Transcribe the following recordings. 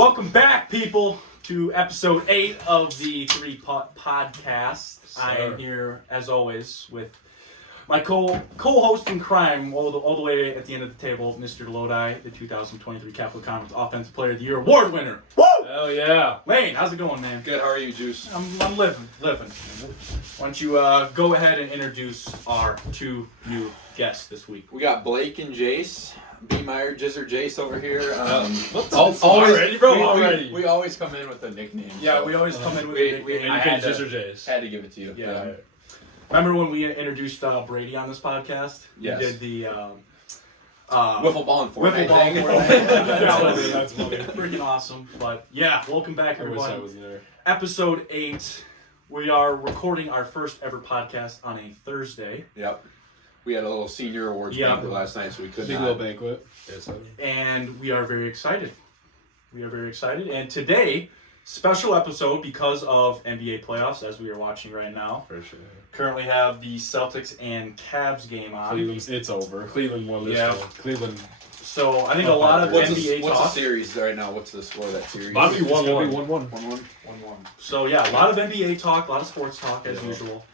Welcome back, people, to episode 8 of the Three Podcast. I am here, as always, with my co-host in crime, all the way at the end of the table, Mr. Lodi, the 2023 Capital Conference Offensive Player of the Year Award winner. Woo! Hell yeah. Lane, how's it going, man? Good, how are you, Juice? I'm living. Why don't you go ahead and introduce our 2 new guests this week? We got Blake and Jayce. B. Meyer, Jizzer, Jayce over here. Already. We always come in with a nickname. Yeah, so we always come in with we- a we- nickname. I had to- Jayce. had to give it to you. Yeah. Remember when we introduced Brady on this podcast? Yes. We did the Wiffle ball and Wiffle Fortnite ball thing. That's funny. Freaking awesome. But yeah, welcome back, I wish everyone. I was there. Episode 8. We are recording our first ever podcast on a Thursday. Yep. We had a little senior awards banquet last night, so we could Big not. little banquet. And we are very excited. And today, special episode because of NBA playoffs, as we are watching right now. For sure. Currently have the Celtics and Cavs game on. It's over. Cleveland won this Yeah. one. Cleveland. So I think a lot of NBA What's talk. the series right now? What's the score of that series? Bobby It's won gonna be 1-1. 1-1. 1-1. So yeah, a lot of NBA talk, a lot of sports talk as usual.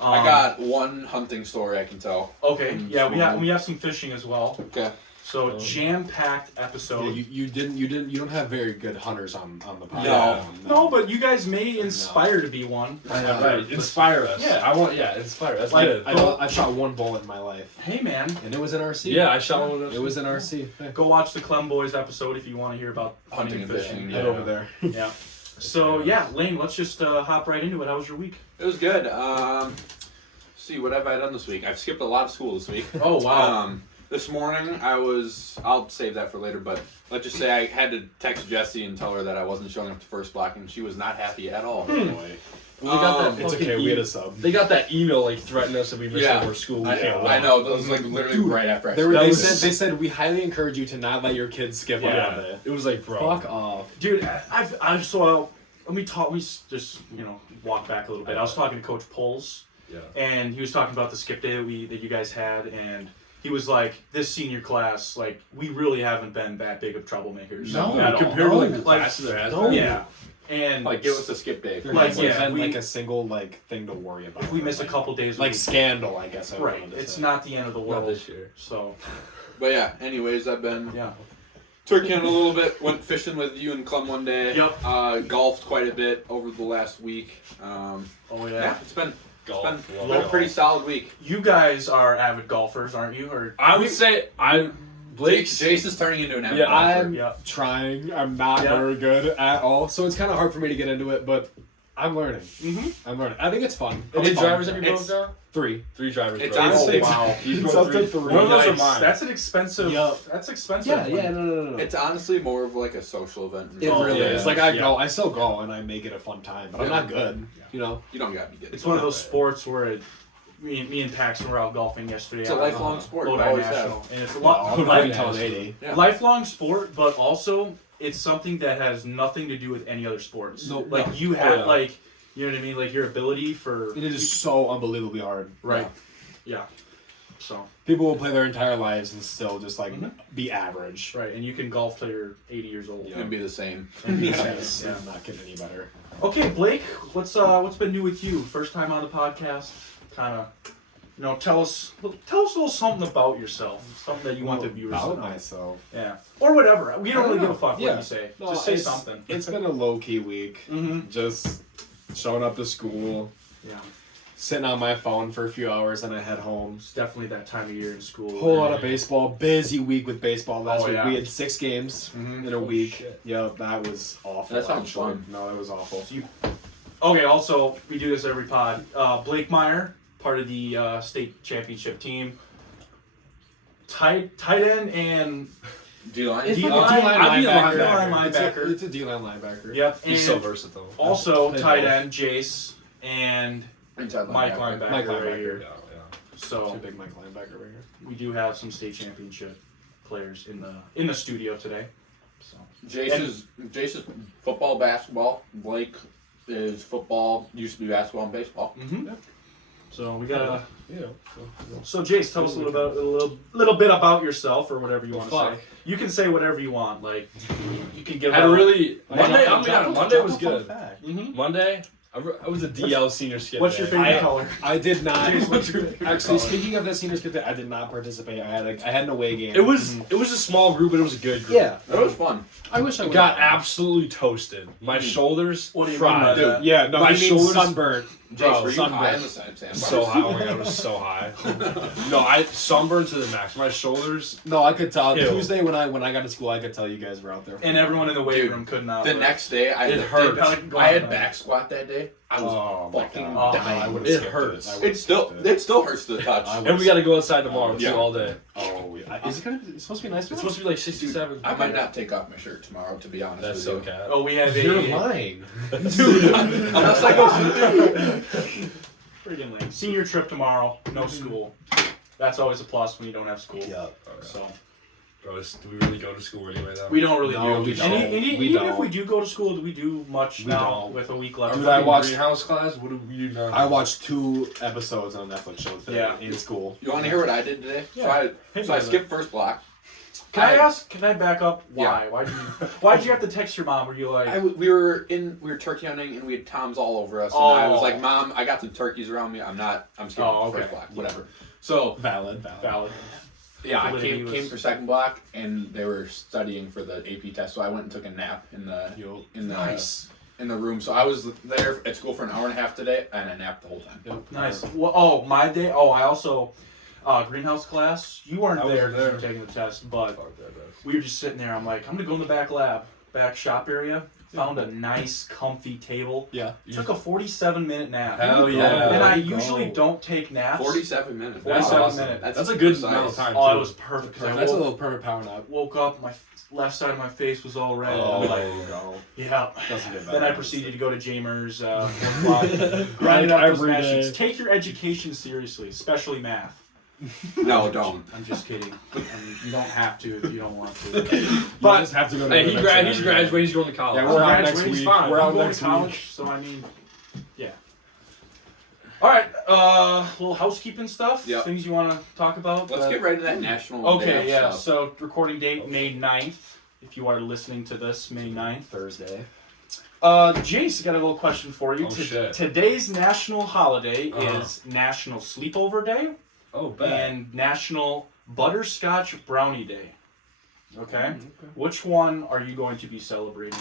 I got one hunting story I can tell. Okay, yeah, we have some fishing as well. Okay. So jam-packed Yeah, episode. you don't have very good hunters on the podcast. No. No, but you guys may inspire to be one. Right. Inspire us. Yeah. Inspire us. That's Like, good. go- I shot one bullet in my life. Hey man, And it was in RC. Yeah, I shot one of those. It was in RC. go watch the Clem Boys episode if you want to hear about hunting and fishing. Head over there. Yeah. So yeah, Lane, let's just hop right into it. How was your week? It was good. See, what have I done this week? I've skipped a lot of school this week. Oh wow. This morning I'll save that for later, but let's just say I had to text Jessie and tell her that I wasn't showing up to first block, and she was not happy at all. We got that It's fucking okay, we had a sub. They got that email like threatening us if we missed Yeah. more school. We I can't know. walk. That was like literally right after I They skipped. they said we highly encourage you to not let your kids skip on Yeah. Monday. It was like, bro. Fuck off. Dude, I've so we just walk back a little bit. I was talking to Coach Poles. Yeah. And he was talking about the skip day that you guys had, and he was like, "This senior class, like, we really haven't been that big of troublemakers at all." Compared to like the classes there has been. Yeah, and Like, give us a skip day. There Like, hasn't yeah, been we- like a single like thing to worry about. if we miss a couple days, like scandal, I guess. I right, wanted to it's say. not the end of the Not world. this year. So But yeah, anyways, I've been yeah, turkeying a little bit. Went fishing with you and Clem one day. Yep. Golfed quite a bit over the last week. oh Yeah, yeah. it's been Golf. a pretty solid week. You guys are avid golfers, aren't you? Or I would say Blake's. Jayce is turning into an avid Yeah, golfer. I'm Yeah. trying. I'm not Yeah. very good at all, so it's kind of hard for me to get into it. But I'm learning. I'm learning. I think it's fun. How many It's fun. drivers have you broke It's- down? 3. 3 drivers. It's bro. honestly- oh wow, He's It's broke up to 3. One of those are Nice. mine. That's an expensive. Yup. That's expensive. Yeah. No. It's honestly more of like a social event. It Oh, really yeah. is. Like I still go and I make it a fun time, but I'm Yeah. not good. You know. You don't gotta be good. It's one of those sports where me and Paxton were out golfing yesterday. It's a on, lifelong sport. Lodi Always National, have. and it's a Well, lot. I'm like, until 80. Yeah. lifelong sport, but also it's something that has nothing to do with any other sports. No, like no. you have, yeah. like, you know what I mean, like your ability for It is so unbelievably hard. right, yeah. So People will play their entire lives and still just like Mhm. be average. right, and you can golf till you're 80 years old. It's gonna be the same. And be Yes, yeah. I'm not getting any better. Okay, Blake, what's been new with you? First time on the podcast, kind of. Tell us a little something about yourself, something that you want the viewers to About know. myself. Yeah, or whatever. We don't really give a fuck what Yeah. you say. No, Just say it's- something. It's been a low key week. Mm-hmm. Just showing up to school, Yeah, sitting on my phone for a few hours, and I head home. it's definitely that time of year in school. Whole lot of baseball. Busy week with baseball last Oh, week. yeah. We had 6 games Mhm. in a week. shit. Yep, that was awful. That sounds actually. fun. No, that was awful. Okay, also, we do this every pod. Blake Meyer, part of the state championship team. Tight end and D-line. It's D-line D-line linebacker. linebacker. It's a D-line linebacker. yep, He's so and versatile. also Played tight both. end Jayce and Inside Mike linebacker. linebacker Mike right linebacker. here. Yeah. So Two big Mike linebacker right here. we do have some state championship players in the studio today. So Jayce's football, basketball. Blake is football, used to be basketball and baseball. mm-hmm. So we got You know. So Jayce, tell us a little bit about yourself or whatever you want to Fuck. say. You can say whatever you want. Like, you can give. I out- really Monday. Drop Monday a was fun good. fact. Mhm. Monday, I was a DL senior skip. What's your day. favorite color? I did not. Jayce, what's your favorite Actually, color? speaking of the senior skip day, I did not participate. I had an away game. It was a small group, but it was a good group. Yeah. That was fun. I wish I I would got absolutely toasted. My shoulders What do you mean by fried. that? Yeah, no, My he means shoulders- sunburnt. Jayce, were you sunburn. high on the sandbars? So high. Oh my god, it was so high. No, I sunburned to the max. My shoulders. No, I could tell. Kill. Tuesday when I got to school, I could tell you guys were out there. And everyone in the weight Dude, room could not. The but- next day, I It lifted- hurt. I had back squat that day. I was Oh my fucking God. dying. I would've It skipped hurts. I would've It still skipped it still hurts to the touch. I And we got to go outside tomorrow Yeah. too all day. Oh, yeah. Is it gonna? It's supposed to be nice. It's supposed to be like 67. I might not take off my shirt tomorrow, to be honest That's with so you. cat. Oh, we have You're a lying. Dude, unless I go swimming. freaking lame. Senior trip tomorrow. No school. That's always a plus when you don't have school. Yeah. So Bro, do we really go to school anyway though? we don't really No, do. we And don't. even We if don't. we do go to school, do we do much We now don't. with a week left? Dude, Our I watched- greenhouse class. What do we do now? I watched 2 episodes on Netflix shows today Yeah. in school. You want to hear what I did today? Yeah. So I skipped first block. Can I ask? Can I back up? Why? Yeah. Why'd you have to text your mom? Were you like? We were turkey hunting and we had toms all over us. And I was like, Mom, I got some turkeys around me. I'm skipping okay. first block, whatever. So Valid. Valid. yeah, I Validity was- came for second block and they were studying for the AP test. So I went and took a nap in the Nice. in the room. So I was there at school for an hour and a half today and I napped the whole time. Nice. Well, my day. Oh, I also greenhouse class. You weren't I there wasn't 'cause you there. were taking the test, but Fuck that, bro. we were just sitting there. I'm like, I'm gonna go in the back shop area. Found a nice, comfy table. Yeah. Took a 47-minute nap. Hell yeah. And I There you usually go. don't take naps. 47 minutes. 47 Wow. minutes. That's a good precise. amount of time. Oh, too. it was perfect. 'Cause I That's a woke, little permanent power nap. woke up, my left side of my face was all red. Oh, I'm there like, you go. yeah. Doesn't get better. Then I proceeded to go to Jamers, 1 o'clock, grinded out those Every math day. sheets. Take your education seriously, especially math. No, don't. I'm just kidding. I mean, you don't have to if you don't want to. You But just have to go to Hey, the he's next graduating. semester. He's going to college. Yeah, we're out Graduate, next he's week. fine. We're I'm out going next to college, week. so I mean, yeah. All right, little housekeeping stuff. Yep. Things you want to talk about. Let's get right to that national day Okay, of yeah. stuff. So recording date May 9th. If you are listening to this, May 9th. Thursday. Jayce, got a little question for you. Oh, shit. Today's national holiday Uh-huh. is National Sleepover Day Oh, bad. and National Butterscotch Brownie Day. Okay? Okay. Which one are you going to be celebrating?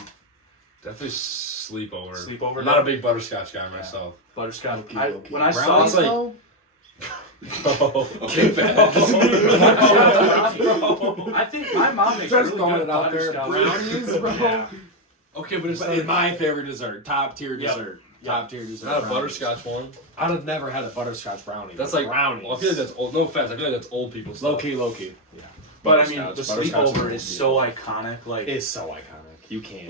Definitely sleepover. Sleepover I'm day? not a big butterscotch guy myself. Butterscotch. Low-key. When I saw Brownies, it, though? Okay, I think my mom makes Just really throwing good it out there. butterscotch. Brownies, bro. Yeah. Okay, but it's It's my favorite dessert. Top tier Yep. dessert. Yep. Top tier dessert. not a brownies. butterscotch one. I'd have never had a butterscotch brownie. That's but like brownies. Well, I feel like that's old. No offense. I feel like that's old people stuff. low key. But I mean, the Butterscotch sleepover is is so iconic. Like It's so iconic. You can't.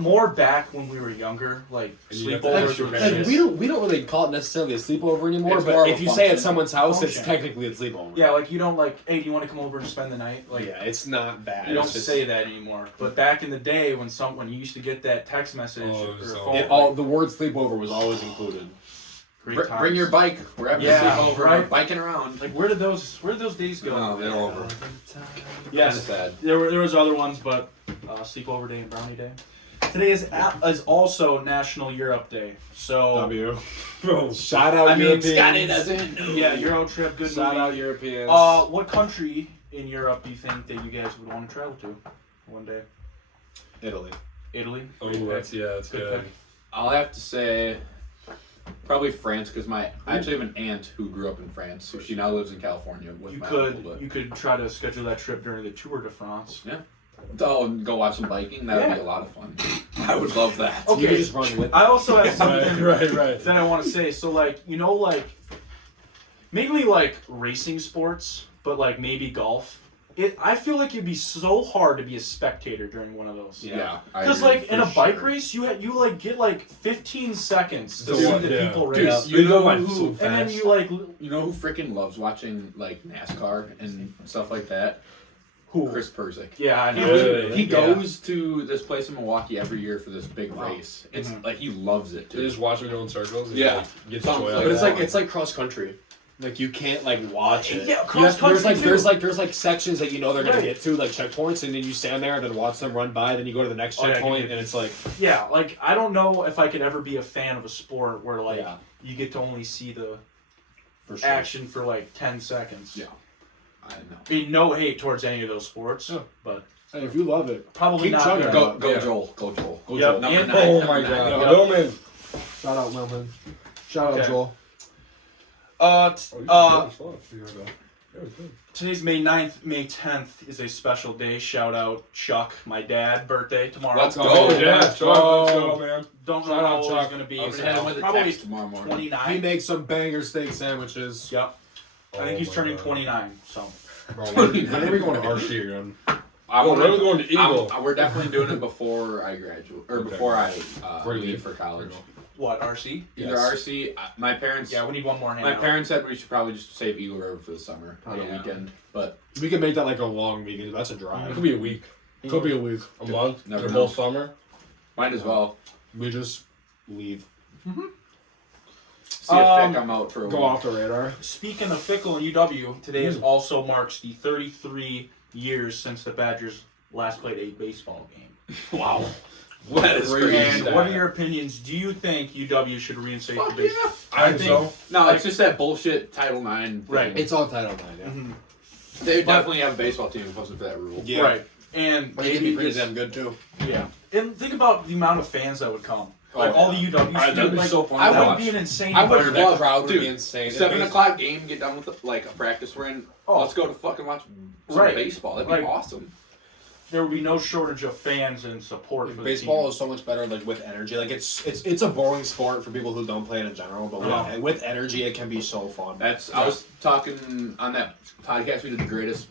more back when we were younger. Like And you have to sleepovers extra were bad. Like, shit. we don't really call it necessarily a sleepover anymore, It's more but of if a you say at function. someone's house, it's Function. technically a sleepover. Yeah, like you don't like, hey, do you want to come over and spend the night? Like yeah, it's not bad. you don't It's just- say that anymore. But back in the day when you used to get that text message Oh, or so- phone, It all the word sleepover was always included. great times. Bring your bike. We're having Yeah, a sleepover. right. We're biking around. Like where did those days go? No, they're over. Yes, Kinda sad. there was other ones, but sleepover day and brownie day. Today is also National Europe Day. So W. Bro. Shout out I mean, Europeans. Scotty doesn't know. yeah, Euro trip, good Shout movie. out Europeans. What country in Europe do you think that you guys would want to travel to one day? Italy. Italy? Oh, that's Good good. pick. I'll have to say probably France because I actually have an aunt who grew up in France, so she now lives in California with You my could uncle. But you could try to schedule that trip during the Tour de France. and go watch some biking. That would be a lot of fun. I would love that. Okay. You can just run with. I also have something Right. that I want to say. So like mainly like racing sports, but like maybe golf. I feel like it'd be so hard to be a spectator during one of those. Yeah, I Because agree, like in for a bike sure. race, you get like 15 seconds to To see what- the yeah. people Dude, race, you know why who- so and then fast? you like You know who freaking loves watching like NASCAR and stuff like that? who? Chris Persick. Yeah, I He, know. Really? he Yeah. goes to this place in Milwaukee every year for this big race. It's Mhm. like he loves it They too. just watch them go in circles. And Yeah. like, get the Something joy like out of But it. it's like cross country. Like you can't like watch it. Yeah, cross country there's like sections that you know they're gonna get to, like checkpoints, and then you stand there and then watch them run by. Then you go to the next checkpoint, and it's like I don't know if I could ever be a fan of a sport where you get to only see the action for like 10 seconds. Yeah, I know. I mean, no hate towards any of those sports, but hey, if you love it, probably not. Go Joel. Go Joel. Yep. Number 9. Oh my God, Millman. shout out Millman. Shout out Joel. Today's May 9th, May 10th is a special day. Shout out Chuck, my dad, birthday tomorrow. Let's go. Yeah, Chuck, let's go, man. Don't know how old he's going to be. I'll hit him with a Probably text tomorrow morning. 29. He makes some banger steak sandwiches. Yep. I think he's turning 29, so. Bro, when are we going to RC again? When are we going to Eagle? We're definitely doing it before I graduate, or before I leave for college. What, RC? Either RC, my parents... Yeah, we need one more hand. My parents said we should probably just save Eagle River for the summer on a weekend, but... We can make that like a long weekend. That's a drive. It could be a week. Could be a week. A month. Never The know. whole summer. Might as well. We just leave. See if I'm out for a Go week. off the radar. Speaking of Fickle and UW, today is also marks the 33 years since the Badgers last played a baseball game. Wow. That is crazy. And what are your opinions? Do you think UW should reinstate the baseball? I think so. No, it's just that bullshit Title IX thing. Right. It's on Title IX, yeah. Mm-hmm. They definitely have a baseball team if it wasn't for that rule. Yeah. Right. And But it can be pretty damn good too. Yeah. And think about the amount of fans that would come. Like Oh, all the UW That'd students. be Like, so fun I to would watch. be an insane I would environment. love, crowd would dude, be insane. 7 o'clock game, get done with like a practice we're in. Oh. Let's go to fucking watch some Right. baseball. That'd Like, be awesome. There would be no shortage of fans and support for Baseball the team. is so much better, like with energy. Like it's a boring sport for people who don't play it in general, but with energy, it can be so fun. I was talking on that podcast we did the greatest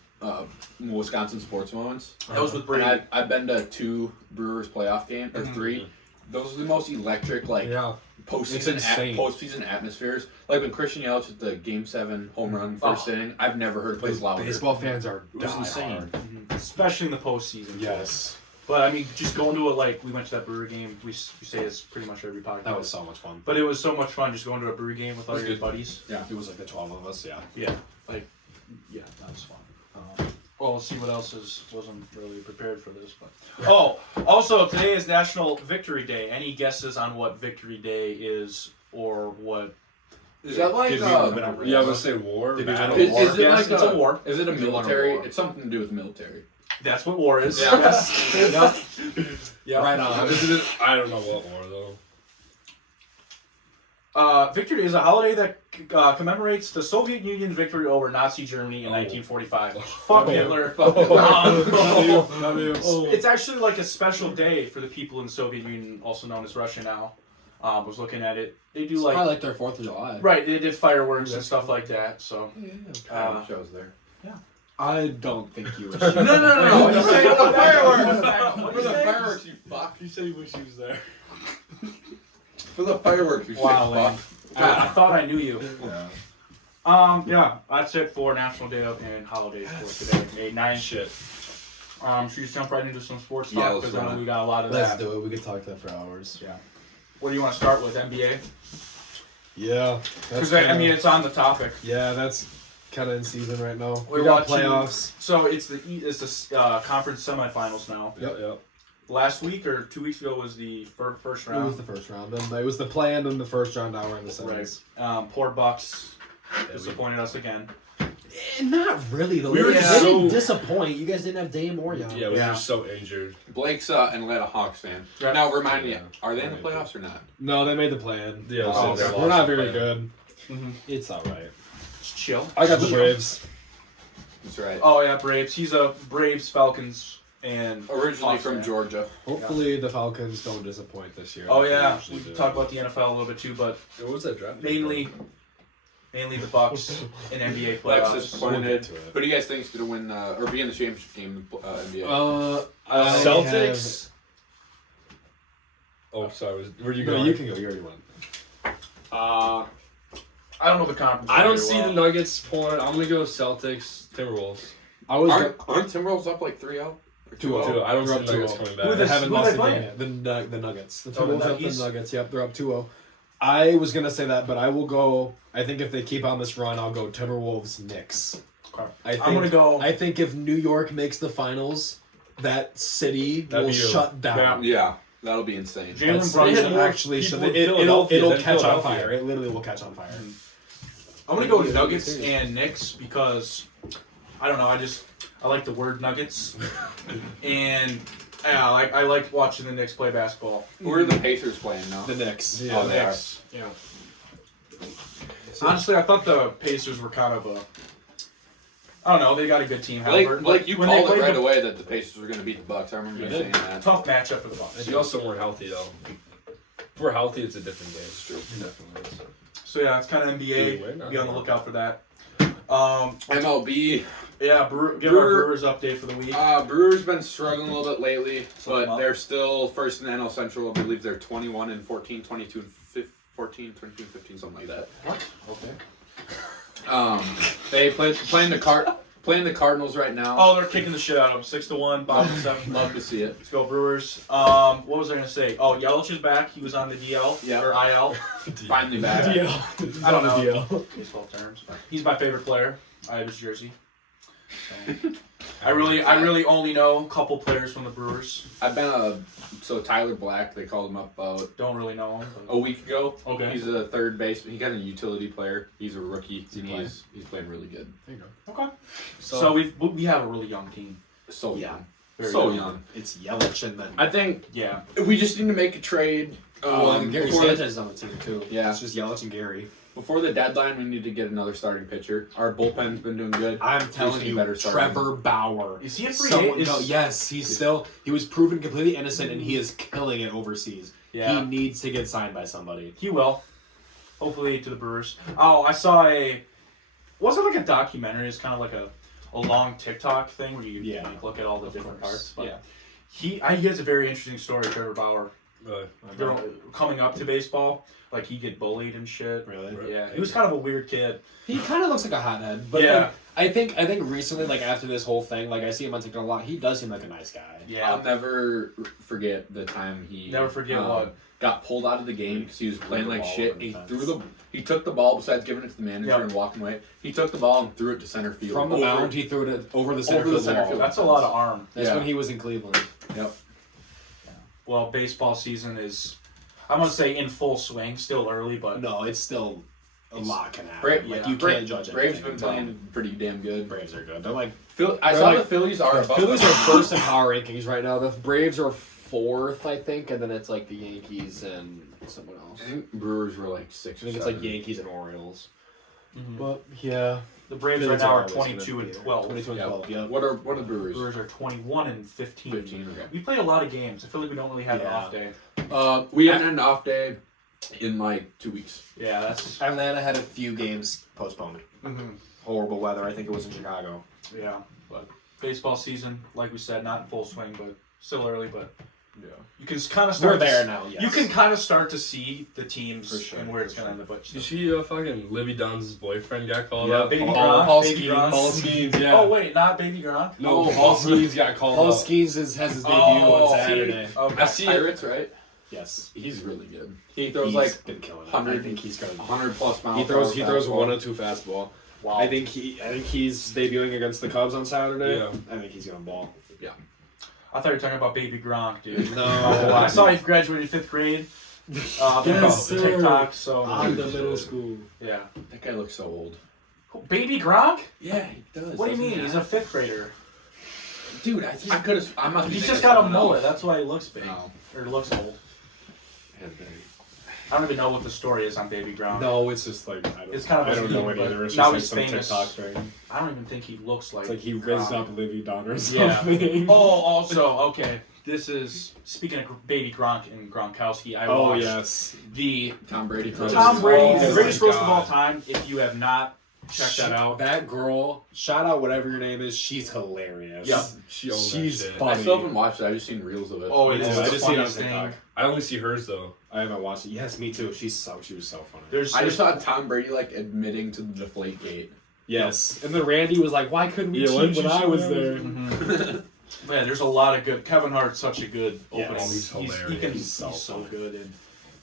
Wisconsin sports moments. That was with Brady. And I've been to 2 Brewers playoff games or 3. Those are the most electric It's insane. postseason atmospheres. Like when Christian Yelich hit the Game 7 home run first inning. I've never heard a place louder. Baseball fans are It was insane. Especially in the postseason. Yes, But I mean, just going to it, like we went to that Brewer game. We say this pretty much every podcast. that was so much fun. But it was so much fun just going to a Brewer game with all your buddies. Yeah, it was like the 12 of us. Yeah. Yeah, that was fun. Well, let's see what else wasn't really prepared for this, but also today is National Victory Day. Any guesses on what Victory Day is or what? Is that like Yeah, I would say war. Did we battle. win a war? Is it Yes, like it's a war. Is it a We won a military? war. It's something to do with military. That's what war is. Yeah. Yes. Yeah. Right on. I don't know what war though. Victory Day is a holiday that commemorates the Soviet Union's victory over Nazi Germany in 1945. Fuck Hitler. It's actually like a special day for the people in the Soviet Union, also known as Russia now. Was looking at it. They do It's like probably like their 4th of July. right. They did fireworks and stuff like that. So Shows there. I don't think you were. no. You say For the fireworks. For the fireworks, you fuck. You said you wish he was there. For the fireworks, you Wow, sick fuck. I thought I knew you. Yeah. Yeah, that's it for National Day and holidays for today, May 9th. Shit. Should we just jump right into some sports Yeah, talk? let's Because I run know it. we got a lot of Let's that. do it. We could talk that for hours. Yeah. What do you want to start with, NBA? Yeah. Because I mean, it's on the topic. Yeah, that's kind of in season right now. We're We got watching- playoffs. So it's the conference semifinals now. Yep. Last week or 2 weeks ago was the first It round. was the first round. Then it was the play and then the first round. Now we're in the semis. Right. Poor Bucks disappointed us again. Not really though. We were They so- didn't disappoint. You guys didn't have Dame or Young. Yeah, we Yeah. were so injured. Blake's an Atlanta Hawks fan. Right. Now remind me, are they in the playoffs or not? No, they made the plan. Yeah, Oh, so they we're lost not the very plan. good. Mm-hmm. It's all right. Just chill. I got the Braves. That's right. Oh yeah, Braves. He's a Braves, Falcons, and Originally Hawks from fan. Georgia. Hopefully the Falcons don't disappoint this year. Oh like they yeah, usually we do. can talk about the NFL a little bit too, but What was that draft? mainly the Bucks in NBA Bucks playoffs. disappointed. to it. Who do you guys think is going to win or be in the championship game in NBA? I Celtics. Oh, sorry. Where you No, going? you can go. You already won. I don't know the conference. I don't very see well. the Nuggets pulling it. I'm gonna go Celtics, Timberwolves. I was aren't Timberwolves up like 3-0? 2-0. I don't They're see up the Nuggets 2-0. coming Who back. they They haven't who lost they the game playing? yet. The Nuggets. The Oh, the Timberwolves up the Nuggies? Nuggets. Yep, they're up 2-0. I was gonna say that, but I will go. I think if they keep on this run, I'll go Timberwolves Knicks. I'm gonna go. I think if New York makes the finals, that city will shut down. Yeah, that'll be insane. Jalen Brunson Actually, it'll catch on fire. It literally will catch on fire. I'm gonna go Nuggets and Knicks because I don't know. I like the word Nuggets, and yeah, I like watching the Knicks play basketball. Who are the Pacers playing now? The Knicks. Yeah, the they are. Knicks. Yeah. Honestly, I thought the Pacers were kind of a. I don't know. They got a good team. Like you called it right away that the Pacers were going to beat the Bucks. I remember you saying that. Tough matchup for the Bucks. You also weren't healthy though. If we're healthy, it's a different game. It's true. Definitely is. So yeah, it's kind of NBA. Be on the lookout for that. MLB. Yeah, give our Brewers update for the week. Brewers been struggling a little bit lately, but they're still first in the NL Central. I believe they're 21-14, 22-14, 22-15, something like that. What? Okay. They playing the Cardinals right now. Oh, they're kicking the shit out of them. 6-1, bottom 7. Love to see it. Let's go Brewers. What was I gonna say? Oh, Yelich is back. He was on the DL or IL. Finally back. DL. I don't know baseball terms. But he's my favorite player. I have his jersey. So. I really only know a couple players from the Brewers. I've been Tyler Black. They called him up about Don't really know him. a week ago. Okay. He's a third baseman. He got a utility player. He's a rookie. He's playing really good. There you go. Okay. So we have a really young team. So Yeah. young. Very So young. young. It's Yelich and then. I think Yeah. we just need to make a trade. and Gary before Sanchez is on the team too. Yeah. It's just Yelich and Gary. Before the deadline, we need to get another starting pitcher. Our bullpen's been doing good. I'm telling you, Trevor Bauer. Is he a free agent? Yes, he was proven completely innocent, and he is killing it overseas. Yeah. He needs to get signed by somebody. He will. Hopefully to the Brewers. Oh, I saw was it like a documentary? It's kind of like a long TikTok thing where you like, look at all the different parts. But yeah. He has a very interesting story, Trevor Bauer. They're coming up to baseball, like he get bullied and shit. Really? Yeah. He was kind of a weird kid. He kind of looks like a hothead, but yeah. I think recently, like after this whole thing, like I see him on TikTok a lot. He does seem like a nice guy. Yeah. I'll never forget the time he what got pulled out of the game because he was playing like shit. He took the ball besides giving it to the manager and walking away. He took the ball and threw it to center field. From the mound, he threw it over the center field. That's a lot of arm. That's when he was in Cleveland. Yep. Well, baseball season is, I'm gonna say, in full swing. Still early, but no, it's still a lot can happen. You can't judge it. Braves been playing pretty damn good. Braves are good. They're like the Phillies are above. Phillies are first in power rankings right now. The Braves are fourth, I think, and then it's like the Yankees and someone else. I think Brewers were like 6 or 7. I think it's like Yankees and Orioles. Mm-hmm. But yeah, the Braves right now are 22 and 12. 22 and 12. Yeah. What are the Brewers? Brewers are 21 and 15. 15. Okay. We play a lot of games. I feel like we don't really have an off day. We had an off day in like 2 weeks. Yeah, that's. Atlanta had a few games postponed. Mm-hmm. Horrible weather. I think it was in Chicago. Yeah, but baseball season, like we said, not in full swing, but still early. But yeah, you can kind of start. We're there now. Yes. You can kind of start to see the teams for sure, and where it's going to end up. But you see, fucking Livy Dunn's boyfriend got called yeah, up. Baby Paul Gronk. Paul Skeens, yeah. Oh wait, not Baby Gronk. No, Paul Skeens got called Paul up. Skeens has his debut on Saturday. Okay. I see Pirates, right? Yes, he's really good. He throws he's been killing it. 100. I think he's going 100+ miles. He throws 1 or 2 fastball. Wow. I think he's debuting against the Cubs on Saturday. Yeah. I think he's gonna ball. Yeah. I thought you were talking about Baby Gronk, dude. No. I saw he graduated 5th grade. Yes, sir. TikTok, so On the middle school. yeah. That guy looks so old. Baby Gronk? Yeah, he does. What do you mean? He's a 5th grader. Dude, I could have. I must. He's just got a mullet. That's why he looks big No. or looks old. I don't even know what the story is on Baby Gronk. No, it's just like It's kind of I don't know it but either. It's now just like he's some famous. TikTok thing. I don't even think he looks like. It's like he Gronk. raised up Livy Donner or Yeah. something. Oh, also okay. This is speaking of Baby Gronk and Gronkowski. I watched yes. the Tom Brady. Tom Brady, Oh the my greatest roast of God. all time. If you have not checked that out, That girl, shout out whatever your name is, she's hilarious. Yeah. She's shit. funny. I still haven't watched it. I just seen reels of it. oh, I it's just the see it on funniest thing. TikTok. I only see hers though. I haven't watched it. Yes, me too. She was so funny. I just saw Tom Brady like admitting to the deflate gate. Yes. And then Randy was like, why couldn't we cheat when I was there? Mhm. Yeah, there's a lot of good. Kevin Hart's such a good opening. Yes. He's hilarious. He's so good. And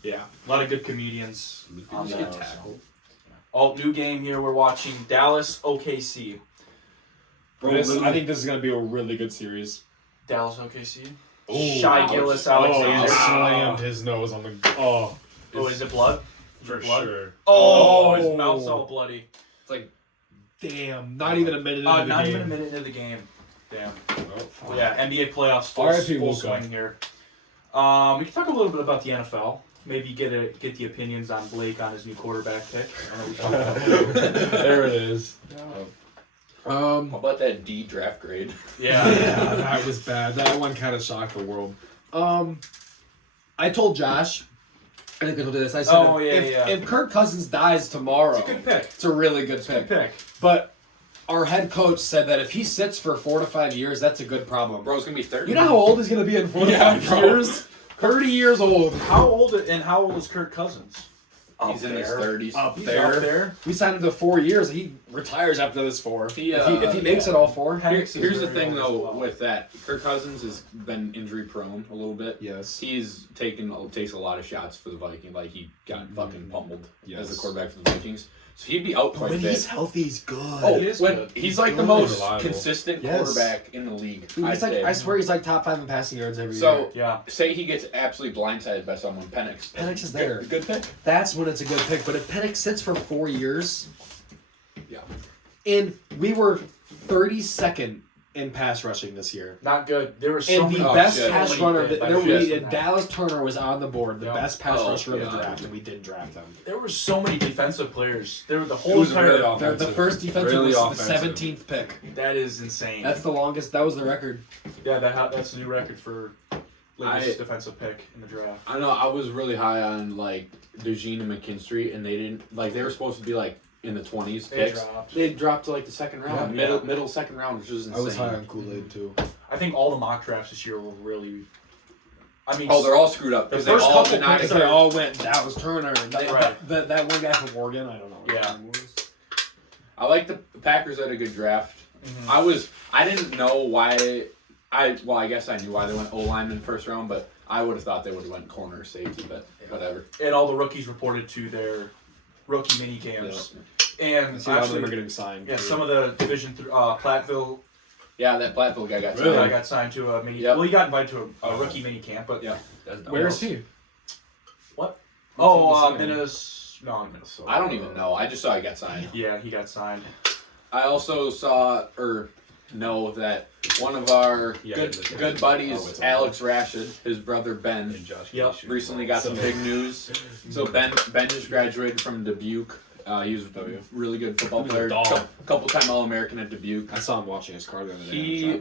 Yeah. A lot of good comedians on Good that. tackle. Oh, new game here. We're watching Dallas OKC. I think this is going to be a really good series. Dallas OKC. Ooh, Shy ouch. Gillis Oh, Alexander. he slammed his nose on the. Oh. Oh, is it blood? For blood? sure. Oh, his mouth's all bloody. It's like, damn, not even a minute into the Not game. even a minute into the game. Damn. Oh. Well, yeah, NBA playoffs R.I.P. full Luka. swing here. We can talk a little bit about the NFL. Maybe get the opinions on Blake on his new quarterback pick. I know we talked about that. There it is. How about that D draft grade? Yeah. Yeah, that was bad. That one kind of shocked the world. I told Josh, I think I told you this. I said, if Kirk Cousins dies tomorrow, It's a good pick. it's a really good It's a pick. good pick. But our head coach said that if he sits for 4 to 5 years, that's a good problem. Bro's gonna be 30. You know how old he's going to be in 4 to 5 years? 30 years old. How old is Kirk Cousins? He's in his 30s. Up He's there. up there. We signed him to 4 years. He retires after this 4. If he makes it all 4. Here's the very thing, old as though, well. with that. Kirk Cousins has been injury prone a little bit. Yes. He's takes a lot of shots for the Vikings. Like, he got fucking pummeled Yes. as a quarterback for the Vikings. So he'd be out quite a When bit. he's healthy, he's good. Oh, He is when good. he's like the good. most Reliable. consistent Yes. quarterback in the league. Dude, I'd he's like, say. I swear he's like top 5 in passing yards every So year. Yeah. say he gets absolutely blindsided by someone. Penix. Penix is there. Good pick. That's when it's a good pick. But if Penix sits for 4 years, Yeah. and we were 32nd in pass rushing this year. Not good. There were so And the many best shit. pass so many runner, bad there shit. we, Dallas Turner was on the board, the Yeah. best pass Oh, rusher of the yeah. draft, and we didn't draft him. There were so many defensive players. There were the It whole was entire. really The offensive. first defensive Really was offensive. the 17th pick. That is insane. That's the longest. That was the record. Yeah, that's a new record for latest I- defensive pick in the draft. I know I was really high on like DeJean and McKinstry, and they didn't they were supposed to be like in the 20s They picks. dropped. They dropped to like the second round, Yeah. middle second round, which was insane. Kool-Aid too. I think all the mock drafts this year were really. I mean, Oh, they're all screwed up The because they first all couple denied. picks Because they all went Dallas Turner. Right. That one guy from Oregon, I don't know. What Yeah. his name was. I like the Packers had a good draft. Mhm. I didn't know why. I guess I knew why they went O lineman first round, but I would have thought they would have went corner or safety, but whatever. And all the rookies reported to their rookie mini camps. And See how they were actually, getting signed. yeah, too. some of the Division Platteville Yeah, that Platteville guy got Really? guy signed. got signed to a mini. Yep. Well, he got invited to a rookie mini camp, but Yeah. Where is he? Not Minnesota. I don't even know. I just saw he got signed. Yeah, he got signed. I also saw or know that one of our Yeah, good buddies, Oh, it's on. Alex Rashid, his brother Ben, And Josh Yep. Gay recently got some big news. So Ben just graduated from Dubuque. He was a really good football He was a player. dog. Couple time All-American at Dubuque. I saw him watching his car the other day.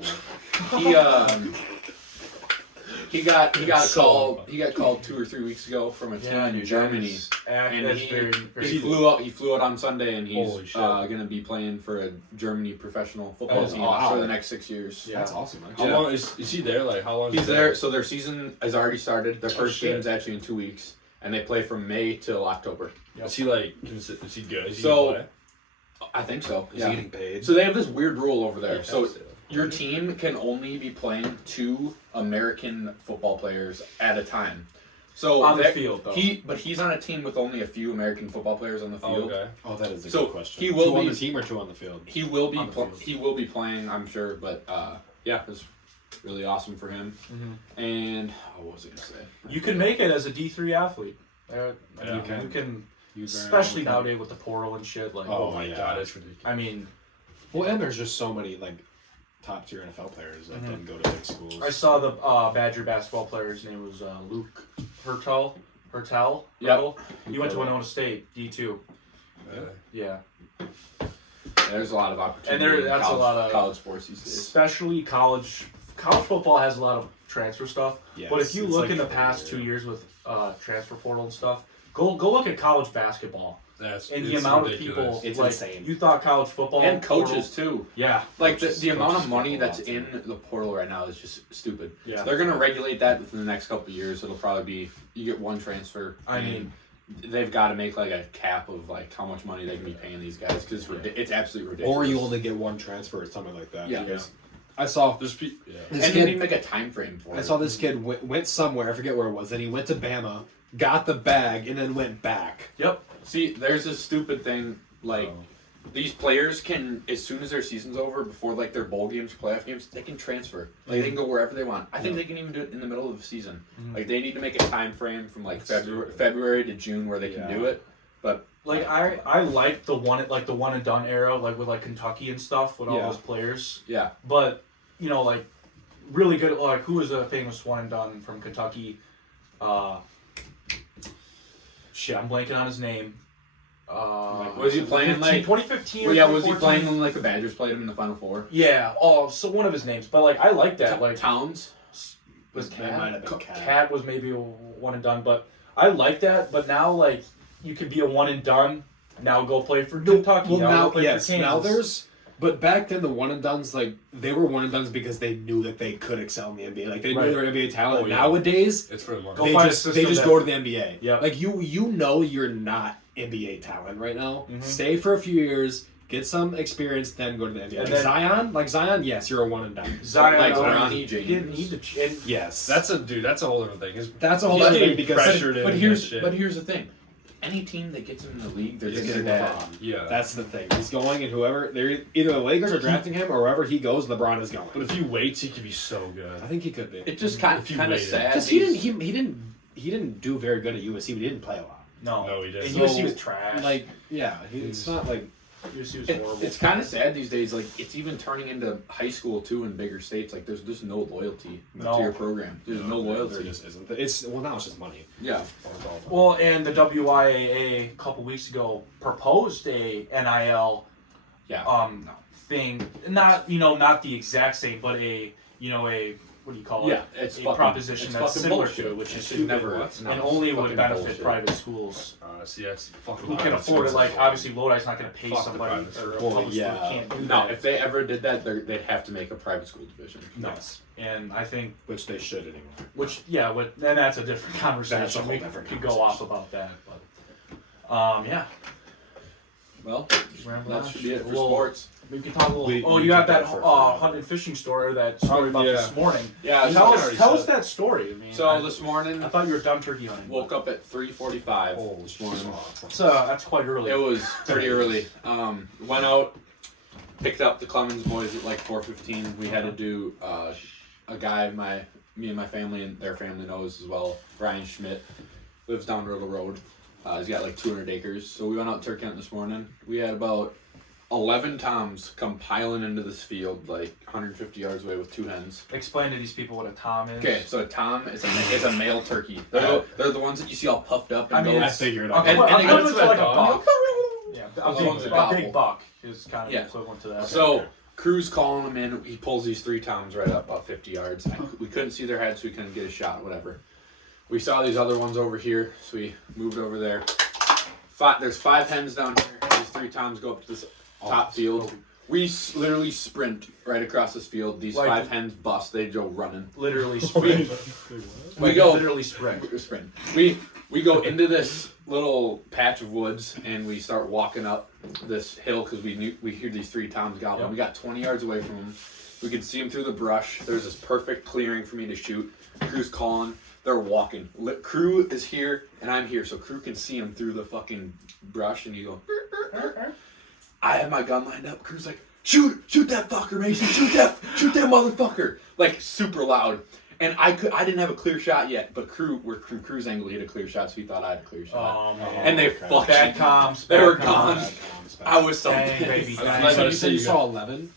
He got a So- call. He got called 2 or 3 weeks ago from a team in Germany. And And that's very he flew out. He flew out on Sunday, and he's Holy shit. gonna be playing for a Germany professional football That is team awesome. for the next 6 years. Yeah. That's awesome. How Actually. Yeah. long is he there? Like how long? He's is he there. So their season has already started. Their first shit. game's actually in 2 weeks, and they play from May till October. Is he like? Is he good? Is he So- gonna I think so. Is Yeah. he getting paid? So they have this weird rule over there. play? So Yeah, your team can only be playing 2 American football players at a time. So on the that- field though. he's on a team with only a few American football players on the Oh, field. okay. Oh, that is a So good question. he will 2 on be- the team or 2 on the field? He will be On the field. he will be playing, I'm sure, but yeah, it's really awesome for him. Mhm. And what was I gonna say? You can make it as a D3 athlete. I mean, Yeah. you can, You very especially well. nowadays with the portal and shit. Like, Oh, Oh my yeah. god, it's ridiculous. I mean, Well, and there's just so many like top tier NFL players that Mhm. then go to big schools. I saw the Badger basketball player. His name was Luke Hertel. Yep. He went to Winona State D2. Yeah. There's a lot of opportunity. And in that's a college, lot of- college sports these days. Especially college football has a lot of transfer stuff. Yes, But if you it's look like- in the past 2 years with transfer portal and stuff, go look at college basketball That's and the it's amount ridiculous. of people. It's like, insane. You thought college football And coaches portal- too. Yeah. Like Coaches- the amount coaches of money football that's too. in the portal right now is just stupid. Yeah. They're gonna regulate that within the next couple of years. It'll probably be you get one transfer. I and mean, they've got to make like a cap of like how much money they can be paying these guys because it's absolutely ridiculous. Or you only get one transfer or something like that. Yeah. Because I saw There's and this they kid. didn't make a time frame for it. I saw this kid went somewhere. I forget where it was. And he went to Bama. got the bag, and then went back. Yep. See, there's this stupid thing, like, these players can, as soon as their season's over, before, like, their bowl games, playoff games, they can transfer. Like, they can go wherever they want. I think they can even do it in the middle of the season. Mm-hmm. Like, they need to make a time frame from, like, February to June where they can do it. But like I like the one and done era, like with like Kentucky and stuff with all those players. Yeah. But you know, like really good. Like who was a famous one and done from Kentucky? Shit, I'm blanking on his name. Was he playing like 2015? Well, yeah, was he playing when like the Badgers played him in the Final Four? Yeah. Oh, so one of his names. But like I like that. Like Towns was Cat. Might have been Cat was maybe a one and done, but I like that. But now like you could be a one and done. Now go play for Kentucky. Well, now play yes, for now there's. But back then, the one and dones, like they were one and dones because they knew that they could excel in the NBA. Like they knew they were NBA talent. Oh, yeah. Nowadays, it's for the money. They just go to the NBA. Yeah. Like you know you're not NBA talent right now. Mm-hmm. Stay for a few years, get some experience, then go to the NBA. Like Zion, yes, you're a one and done. Zion, like Ronnie James. Didn't need to. Yes, That's a whole other thing. That's a whole other thing because pressured in. But here's the thing. Any team that gets him in the league, they're just gonna LeBron. Yeah, that's the thing. He's going, and whoever they're either the Lakers are drafting him, or wherever he goes, LeBron is going. but if he waits, he could be so good. I think he could be. It just kind of sad because he didn't do very good at USC. But he didn't play a lot. No, he didn't. And USC was trash. Like it's not like. USC was horrible. It's kind of sad these days. Like it's even turning into high school too in bigger states. Like there's just no loyalty to your program. There's no loyalty. There just isn't. Now it's just money. Yeah. Well, and the WIAA a couple weeks ago proposed a NIL thing. Not the exact same, but a what do you call it? Yeah, it's a proposition that's similar to it, which is never and only would benefit private schools. See, that's fucking. Who can afford it? Like obviously, Lodi's not going to pay somebody or a public school can't do that. No, if they ever did that, they'd have to make a private school division. Yes, and I think which they should anyway. Then that's a different conversation. That's a whole we different could go off about that, but yeah. Well, that should be it for sports. We can talk a little. You got that hunt and fishing story that started about this morning. Yeah, tell us that story. I mean, this morning I thought you were done turkey hunting. Woke up at 3:45 this morning. So that's quite early. It was pretty early. Went out, picked up the Clemens boys at like 4:15. We had to do a guy me and my family and their family knows as well. Brian Schmidt lives down Riddle Road. He's got like 200 acres. So we went out turkey hunting this morning. We had about 11 toms come piling into this field like 150 yards away with 2 hens. Explain to these people what a tom is. Okay, so a tom is a male turkey. They're the ones that you see all puffed up. And I figured it out. And they go to like a buck. Yeah, a big buck is kind of equivalent to that. So Crew's calling them in. He pulls these 3 toms right up about 50 yards. We couldn't see their heads, so we couldn't get a shot. Whatever. We saw these other ones over here, so we moved over there. There's 5 hens down here. These 3 toms go up to this top field. We literally sprint right across this field. These 5 hens bust. They go running. Literally sprint. We go literally sprint. We go into this little patch of woods and we start walking up this hill because we hear these 3 toms gobbling. Yep. We got 20 yards away from them. We could see them through the brush. There's this perfect clearing for me to shoot. Crew's calling. They're walking. Crew is here and I'm here, so Crew can see them through the fucking brush. And you go. I have my gun lined up. Crew's like, shoot that fucker, Mason. Shoot that motherfucker. Like super loud. And I didn't have a clear shot yet, but Crew's angle, he had a clear shot, so he thought I had a clear shot. And they fucking bad comms. They were gone. I was so baby. So you said you saw 11?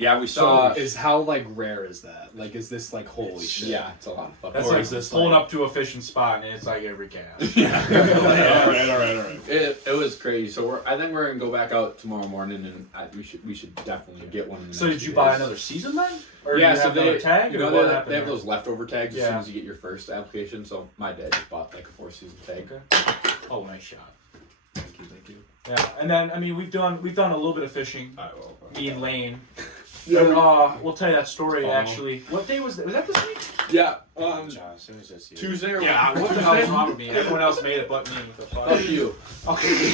Yeah, we saw. So how rare is that? Like, is this holy shit? Yeah, it's a lot of fucking. That's like this pulling up to a fishing spot and it's like every cast. Yeah. All right. It was crazy. So I think we're gonna go back out tomorrow morning and we should definitely get one. So did you buy another season then? Or yeah, do you so have another tag? You know they have those leftover tags as soon as you get your first application. So my dad just bought like a 4-season tag. Okay. Oh, nice shot. Thank you. Yeah, and then I mean we've done a little bit of fishing. Me and Lane. Yeah. We'll tell you that story actually. What day was that? Was that this week? Yeah. Josh, it was just you. Tuesday or yeah. What the hell is wrong with me? Everyone else made it but me. Fuck you. Okay.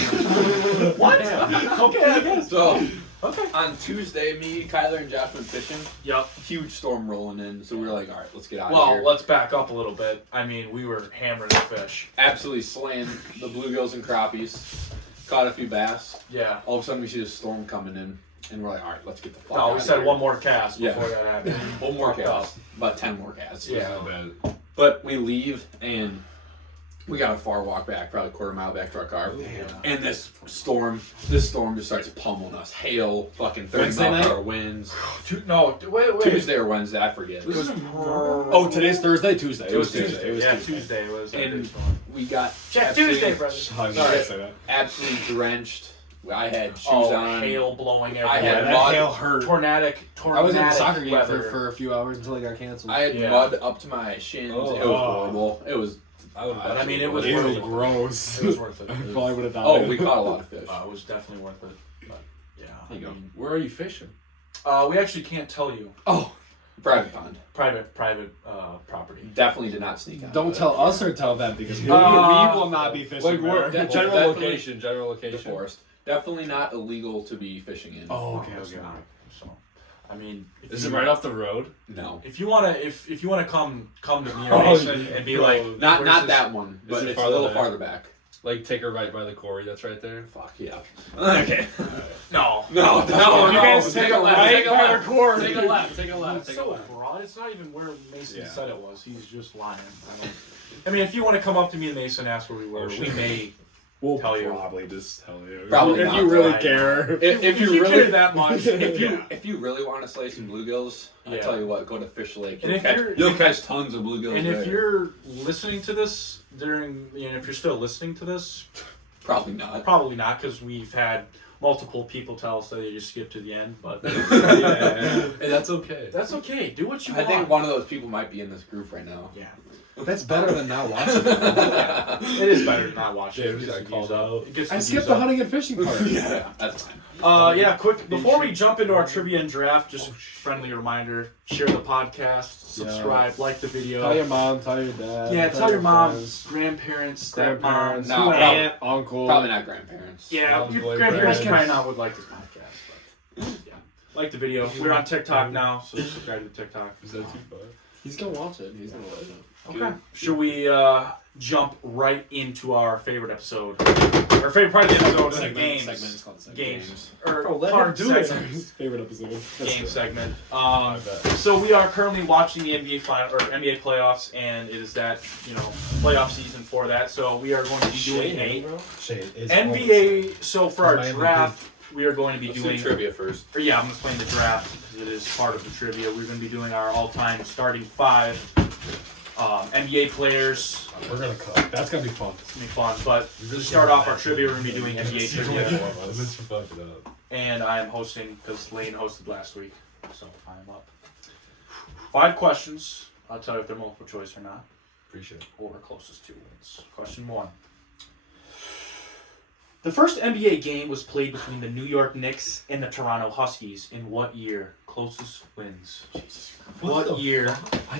What? Yeah. Okay, I guess. So Okay. On Tuesday, me, Kyler, and Josh went fishing. Yep. Huge storm rolling in, so we were like, all right, let's get out of Well, here. let's back up a little bit. I mean, we were hammering the fish. Absolutely slaying the bluegills and crappies. Caught a few bass. Yeah. All of a sudden, we see this storm coming in, and we're like, all right, let's get the fuck No, out we of said here. one more cast before that happened. One more Fucked up. cast. About 10 more casts. Yeah. But we leave, and we got a far walk back, probably a quarter mile back to our car. Damn. And this storm just starts pummeling us. Hail, fucking 30 Wednesday mile per night? hour winds. Wait. Tuesday or Wednesday, I forget. This is Oh, today's Thursday? Tuesday. It was Tuesday. Tuesday. Tuesday was. And we got Tuesday, brother. absolutely drenched. I had shoes Oh, on. hail blowing everywhere. I had that mud. hail hurt. tornadic I was at the soccer game weather. for a few hours until it got canceled. I had Yeah. mud up to my shins. Oh. It was horrible. It was. I mean, it was Ew, worth it. gross. It was worth it. I probably would have died. Oh, we caught a lot of fish. It was definitely worth it. But yeah. There you go. Where are you fishing? We actually can't tell you. Oh, Private pond. Private property. Definitely did not sneak out. don't of it. tell us or tell them because we Uh, will not be fishing Like where? there. General definitely location. General The location. forest. Definitely not illegal to be fishing in. Oh, Okay. So, I mean, if Is you- it right off the road? No. If you wanna, if you wanna come to me or Oh, Mason and be bro. like, Not where's this- that one, Is but it it's a farther little back? farther back. Like take a right by the quarry that's right there. Fuck yeah. Okay. No. No, You guys take take a left. Take a by left. the core. Take a left. Take a left. It's Take a so left. broad. It's not even where Mason Yeah. said it was. He's just lying. I mean, if you want to come up to me and Mason ask where we were, we may. We'll Tell you. probably just tell you. Probably if not, you really right? care. If you care really that much, if you really want to slay some bluegills, I Yeah. tell you what, go to Fish Lake. And if You'll catch tons of bluegills. and if there. you're listening to this if you're still listening to this, Probably not. probably not, because we've had multiple people tell us that they just skip to the end. But Yeah. Hey, that's okay. that's okay. Do what you I want. think one of those people might be in this group right now. Yeah. That's better than not watching. It is better than not watching. Yeah, It we gets got the called views up. out. It gets I the skipped views the up. hunting and fishing part. Yeah, that's fine. Yeah, quick. Before we jump into our trivia and draft, just friendly reminder: share the podcast, subscribe, like the video. Tell your mom, tell your dad. Yeah, tell your mom, friends, grandparents, grandparents, stepmoms, No, whoever. uncle. Probably not grandparents. Yeah, Mom, your boy, grandparents grandparents. probably not would like this podcast, but yeah, like the video. We're on TikTok now, so subscribe to TikTok. Is that too far? He's gonna watch it. He's gonna watch it. Okay. Should we jump right into our favorite episode? Our favorite part of the episode is the games. Segment. It's called the segment. Games. Or Bro, let part him do it. segment. His favorite episode. Game segment. I bet. So we are currently watching the NBA final or NBA playoffs, and it is that playoff season for that. So we are going to be doing a Shade is NBA. So for our My MVP. draft, we are going to be Let's do doing trivia first. Or yeah, I'm gonna explain the draft because it is part of the trivia. We're gonna be doing our all-time starting five NBA players. We're gonna cut. That's gonna be fun. It's gonna be fun. But to start off our trivia, we're gonna be doing NBA trivia, Let's fuck it up. and I am hosting because Lane hosted last week, so I am up. 5 questions. I'll tell you if they're multiple choice or not, Appreciate it. or closest to wins. Question 1. The first NBA game was played between the New York Knicks and the Toronto Huskies in what year? Closest wins. What year?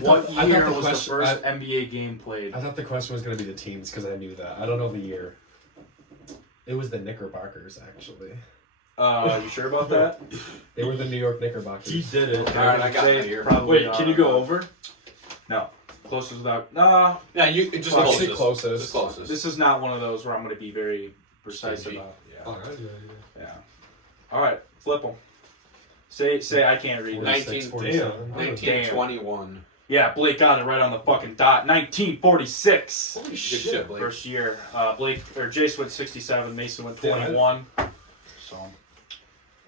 What year was the first NBA game played? I thought the question was gonna be the teams because I knew that. I don't know the year. It was the Knickerbockers, actually. You sure about that? They were the New York Knickerbockers. He did it. All right, I got it here. Probably, Wait, can you go over? No. Closest without. Nah. Yeah, you just Well, closest. closest. Just closest. This is not one of those where I'm going to be very precise Stingy. about. Yeah. Oh, I did. Yeah. All right. Flip them. Say I can't read this. 1921. Yeah, Blake got it right on the fucking dot. 1946. Holy Good shit. shit, Blake. First year. Jayce went 67. Mason went 21. So.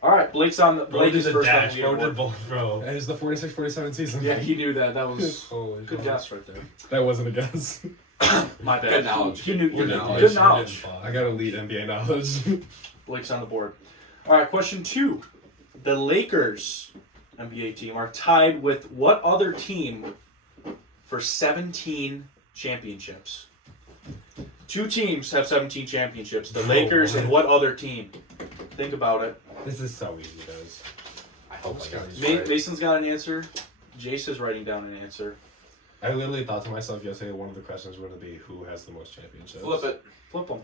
All right, Blake's on the. Bro Blake did is the first on dash. the Bro did leaderboard. both, bro. It was the 46-47 season. Yeah, he knew that. That was Holy good shit. guess right there. That wasn't a guess. My bad. Good knowledge. He knew. Good knowledge. Good knowledge. I got elite NBA knowledge. Blake's on the board. All right, question 2. The Lakers NBA team are tied with what other team for 17 championships? 2 teams have 17 championships. The Lakers and what other team? Think about it. This is so easy, guys. I hope I got this Ma- right. Mason's got an answer. Jace is writing down an answer. I literally thought to myself yesterday one of the questions was going to be who has the most championships. Flip it. Flip them.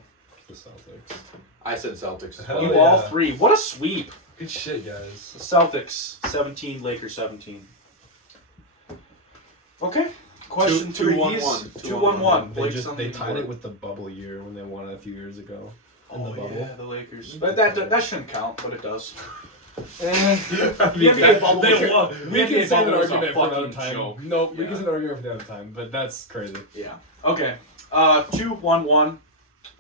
The Celtics. I said Celtics as Hell well. You all three. What a sweep. Good shit, guys. The Celtics 17, Lakers 17. Okay. Question 3. 2-1-1. They tied it with the bubble year when they won it a few years ago. In the bubble. Yeah, the Lakers. But that shouldn't count, but it does. We can say that argument for another time. Nope, we can say that argument for another time, but that's crazy. Yeah. Okay. 2-1-1.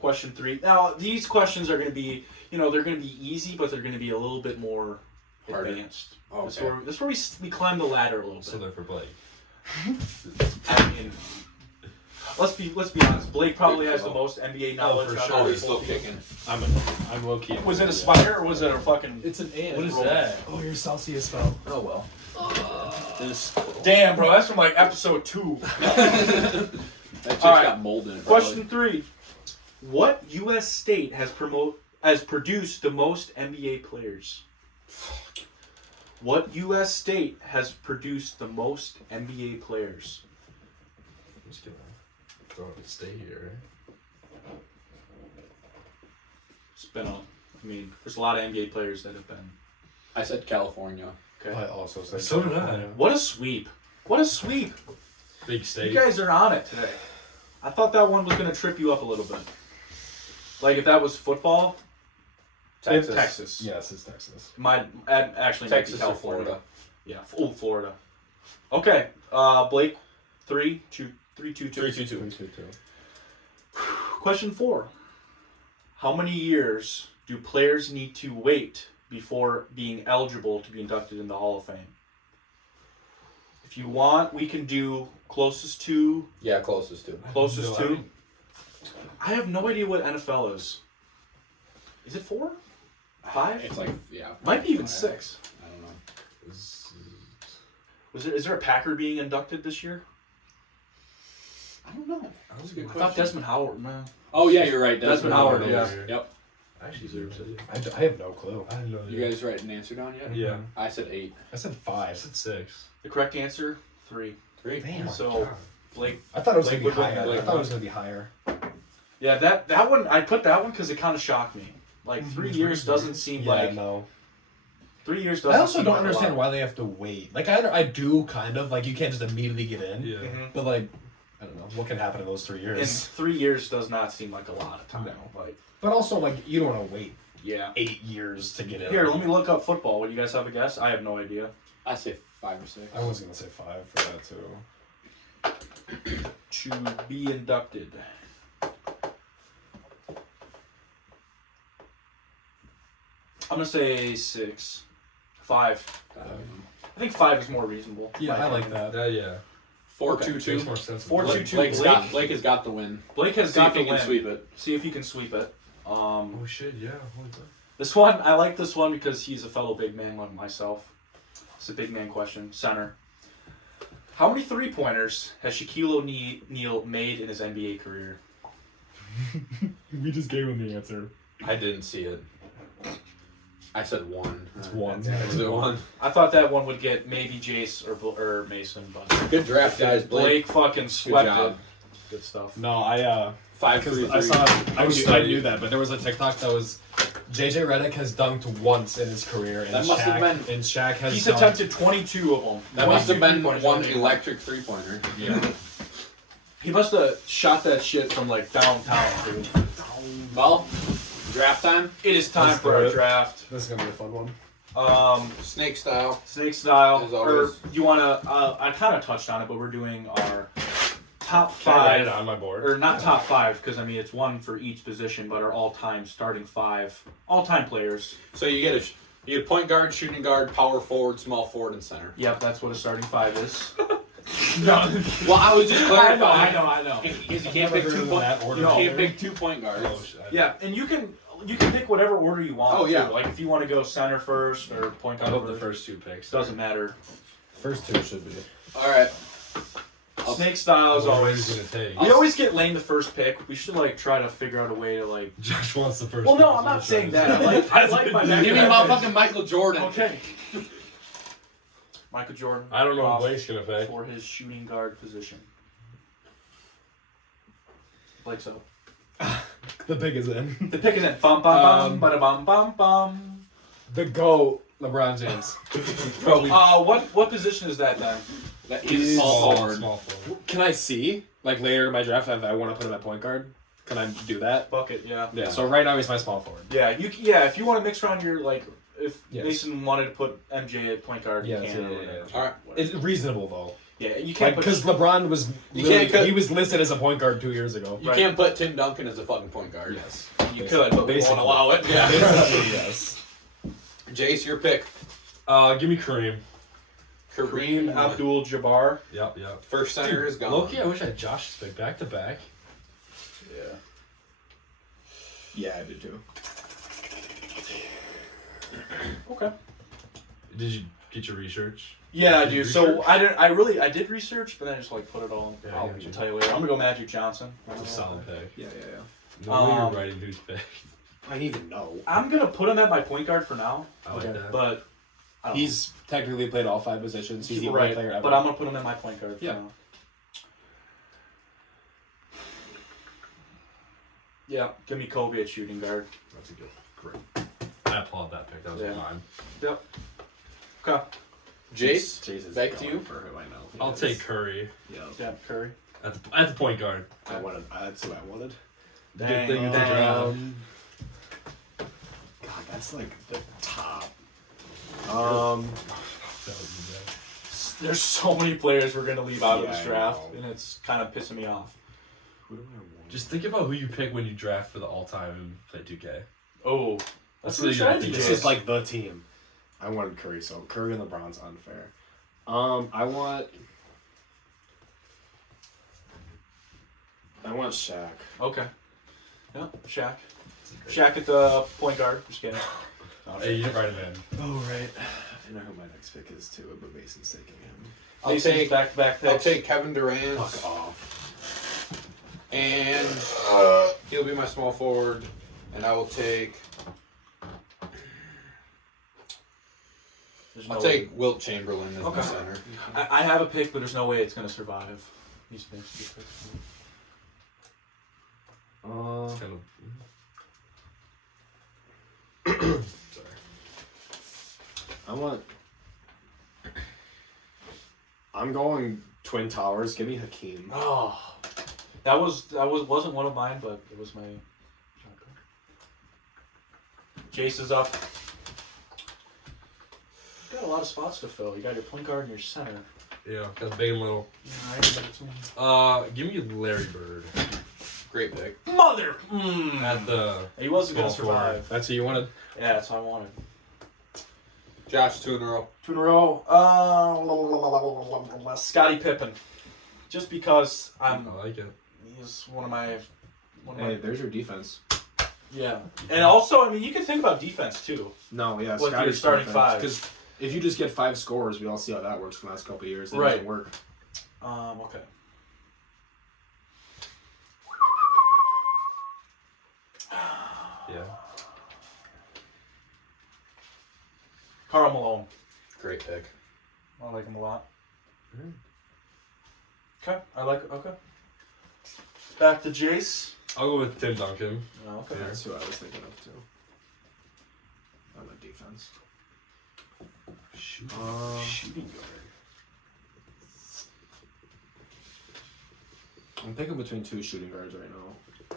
Question 3. Now, these questions are going to be, they're going to be easy, but they're going to be a little bit more advanced. Okay. This is where we climb the ladder a little bit. So they're for Blake. I mean, let's be honest. Blake probably has the most NBA knowledge. for out sure. of He's still kicking. I'm low key. Was it a spider or was it a fucking? It's an ant. What is that? Oh, your Celsius fell. Oh well. Damn, bro, that's from like episode 2. That just All right. got mold in it. Question 3: What U.S. state has produced the most NBA players? What U.S. state has produced the most NBA players? I'm just gonna throw it and stay here. It's been there's a lot of NBA players that have been. I said California. Okay. I also said So did I. What a sweep! What a sweep! Big state. You guys are on it today. I thought that one was going to trip you up a little bit. Like if that was football, Texas. Yes, it's Texas. Actually might be Texas or California. Florida. Yeah. Oh, Florida. Okay. Blake, 3-2. 3-2-2. Question 4. How many years do players need to wait before being eligible to be inducted in the Hall of Fame? If you want, we can do closest to. Yeah, closest to. Closest to. I have no idea what NFL is. Is it 4? 5? It's like, yeah. Might be even 6. I don't know. Is there a Packer being inducted this year? I don't know. That's a good I question. thought Desmond Howard. No. Oh, yeah, you're right. Desmond Howard, is. yeah. Yep. Actually, I have no clue. I know. You guys writing an answer down yet? Yeah. I said 8. I said I 5. said 6. The correct answer, 3. 3. Damn. So, Blake. I thought it was Blake going to be would higher. win. I thought it was going to be higher. Yeah, that one, I put that one because it kind of shocked me. Like, 3 years doesn't seem like. No. 3 years doesn't I also seem don't like a understand lot. why they have to wait. Like, I do kind of. Like, you can't just immediately get in. Yeah. Mhm. But, like, I don't know. What can happen in those 3 And years? 3 years does not seem like a lot of time. No. Like, But also, like, you don't want to wait yeah. 8 years to get in. Here, let me look up football. Would you guys have a guess? I have no idea. I say 5 or 6. I was going to say 5 for that, too. To be inducted. I'm gonna say 6. 5. I think 5 is more reasonable. Yeah, My I like opinion. that. Yeah. 4-2-2. Makes more sense. 4-2-2. Blake has got the win. Blake has See got if the he can win. sweep it. See if he can sweep it. Oh shit! Yeah. Holy crap. This one, I like this one because he's a fellow big man like myself. It's a big man question. Center. How many 3-pointers has Shaquille O'Neal made in his NBA career? We just gave him the answer. I didn't see it. I said 1. It's 1. Is it 1? I thought that one would get maybe Jayce or Mason, but Good draft, guys. Blake fucking swept job. it. Good stuff. No, I 5-3-3. I saw. I studying. knew that, but there was a TikTok that was JJ Redick has dunked once in his career, and That must have been- and Shaq has. He's dunked. attempted 22 of them. That must have been 22 one pointers. electric 3-pointer. Yeah. He must have shot that shit from like downtown, dude. Well, draft time. It is time Let's for do our it. draft. This is gonna be a fun one. Snake style. Snake style. As Or always. you wanna? I kind of touched on it, but we're doing our top Can I write it 5, on my board? or not top 5, because I mean it's one for each position, but our all-time starting 5, all-time players. So you get a point guard, shooting guard, power forward, small forward, and center. Yep, that's what a starting 5 is. Well, I was just clarifying. I know. Because you can't pick Never heard of that order. You can't No. pick 2 point guards. Oh, shit. Yeah, and you can pick whatever order you want. Oh, yeah. too. Like if you want to go center first or point I guard love the first, first 2 picks. doesn't matter. First 2 should be. All right. Snake style is What always. he's gonna take. We always get Lane the first pick. We should like try to figure out a way to like. Josh wants the first. Well, no, pick, I'm not so saying trying that. to say. I like my back. Give me motherfucking Michael Jordan. Okay. Michael Jordan. I don't know what off Blake's gonna pick. for his shooting guard position. Like so. The pick is in. The pick is in. Bum bum bum bada bum bum bum. The GOAT, LeBron James. Bro, what position is that then? He's small forward. Small forward. Can I see, like, later in my draft if I want to put him at point guard? Can I do that? Bucket, yeah. Yeah, so right now he's my small forward. Yeah, if you want to mix around your, like, if Yes. Mason wanted to put MJ at point guard, you Yes, can. yeah. All right. It's reasonable, though. Yeah, you can't put... Because LeBron was... You can't cut- he was listed as a point guard 2 years ago. You can't put Tim Duncan as a fucking point guard. Yes. You could, but we won't Basically. allow it. Yeah. Yes. Jace, your pick. Give me Kareem. Kareem Abdul-Jabbar. Yep. First center is gone. Loki, I wish I had Josh's pick back to back. Yeah. Yeah, I did too. Okay. Did you get your research? Yeah, I Did do. you So research? I did research, but then I just like put it all. Yeah, I'll I got you. tell you later. I'm gonna go Magic Johnson. That's a solid pick. Yeah. No way you're writing who's pick. I didn't even know. I'm gonna put him at my point guard for now. I like that. But I don't He's technically played all 5 positions. He's the only right. player ever. But I'm gonna put him at my point guard. For Yeah. now. Yeah. Give me Kobe at shooting guard. That's a good. Great. I applaud that pick. That was Yeah. mine. Yep. Okay. Jace, is back to going you. For who I know. I'll take Curry Yeah. Yeah. Curry. at the point guard. I wanted. That's who I wanted. Dang. Good thing at the draft. God, that's like the top. That would be bad. There's so many players we're gonna leave out of Yeah, this I draft, know. and it's kind of pissing me off. Who do I want? Just think about who you pick when you draft for the all-time and play 2K. Oh, That's what what you have to do. This is like the team. I wanted Curry, so Curry and LeBron's unfair. I want Shaq. Okay. Yeah, Shaq. Shaq at the point guard. Just kidding. No, Hey, you didn't write him in. Oh right. I know who my next pick is too, but Mason's taking him. I'll Mason's take back-to-back picks. I'll take Kevin Durant, Fuck off. and he'll be my small forward, and I will take. There's I'll no take Wilt Chamberlain as my Okay. center. I have a pick, but there's no way it's gonna survive. These picks. It's kind of. Sorry. I'm going Twin Towers. Give me Hakeem. Oh, that wasn't one of mine, but it was my. Jayce is up. You got a lot of spots to fill. You got your point guard and your center. Yeah, got big and little. All right, Give me Larry Bird Great pick. Mother. at the. He wasn't gonna Small forward. survive. That's who you wanted. Yeah, that's what I wanted. Josh, 2 in a row. 2 in a row. Scottie Pippen. Just because I like it. he's one of my. Hey, there's your defense. Yeah, and also, I mean, you can think about defense too. No, yeah, With your Scotty's starting five. Because if you just get 5 scores, we all see how that works in the last couple of years. It Right. doesn't work. Okay. Yeah. Karl Malone. Great pick. I like him a lot. Okay, I like. Okay. Back to Jayce. I'll go with Tim Duncan. Oh, okay. Yeah. That's who I was thinking of too. On the defense. Shooting guard. I'm picking between 2 shooting guards right now.